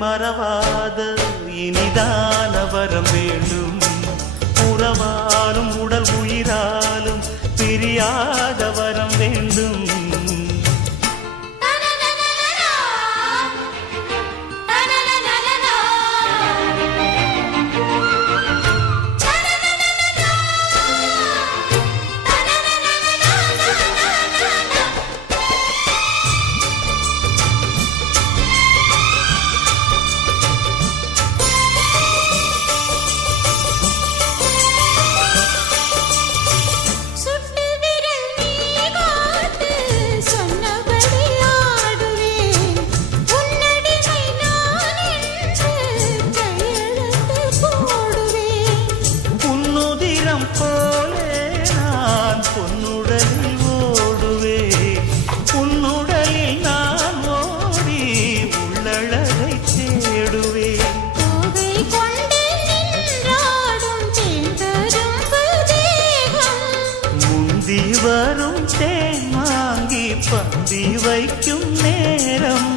மறவாத இனிதான வரம் வேண்டும். உறவாலும் உடல் உயிராலும் பிரியாத வரம் வேண்டும். வரும் தேன் வாங்கி பந்தி வைக்கும் நேரம்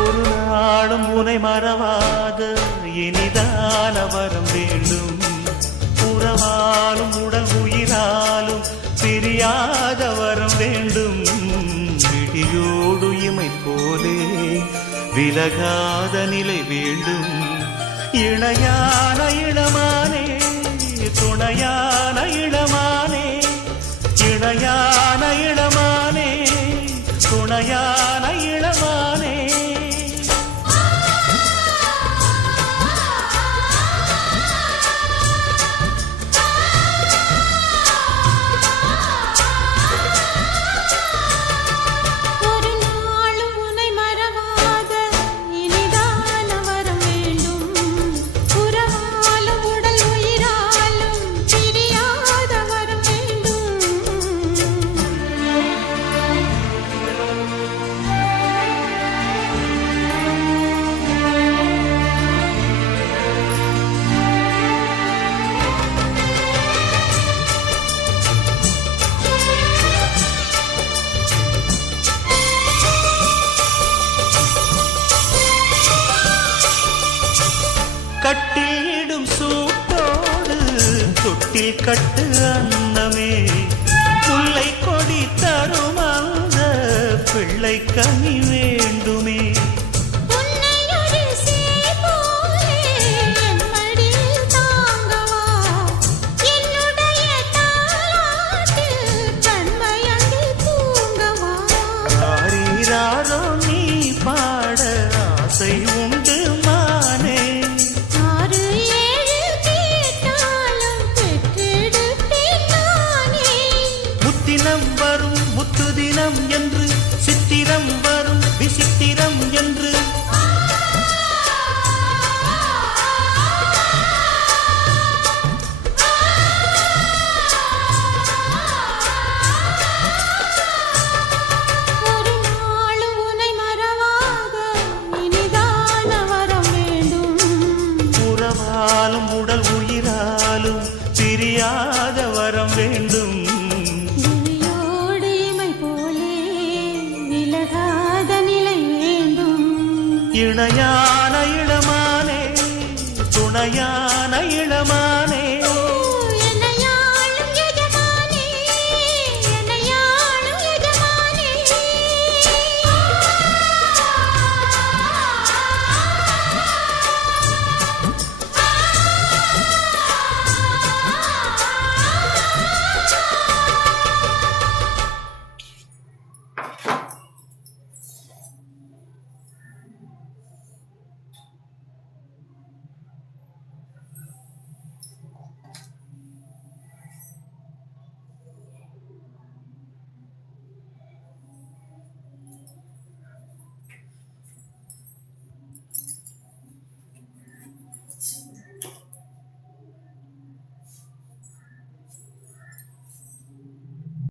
ஒரு நாளும் உனை மறவாத இனிதான வரம் வேண்டும். உறவாலும் உடல் உயிராலும் பிரியாத வரம் வேண்டும். விடியோடு இமை போலே விலகாத நிலை வேண்டும். இணையான இளமானே துணையான இளமானே இணையான இளமானே துணையான இளமானே. கட்டிடும் சூட்டோடு தொட்டில் கட்டு அன்னமே முல்லை கொடி தரும் அந்த பிள்ளை கனி வேண்டுமே. நீ பாட ஆசை உண்டு மானே. முத்தினம் வரும் முத்து தினம் என்று சித்திரம் வரும் விசித்திரம் என்று உடல் உயிராலும் பிரியாத வரம் வேண்டும். விலகாத நிலை வேண்டும். இணையான இளமானே துணையான இளமானே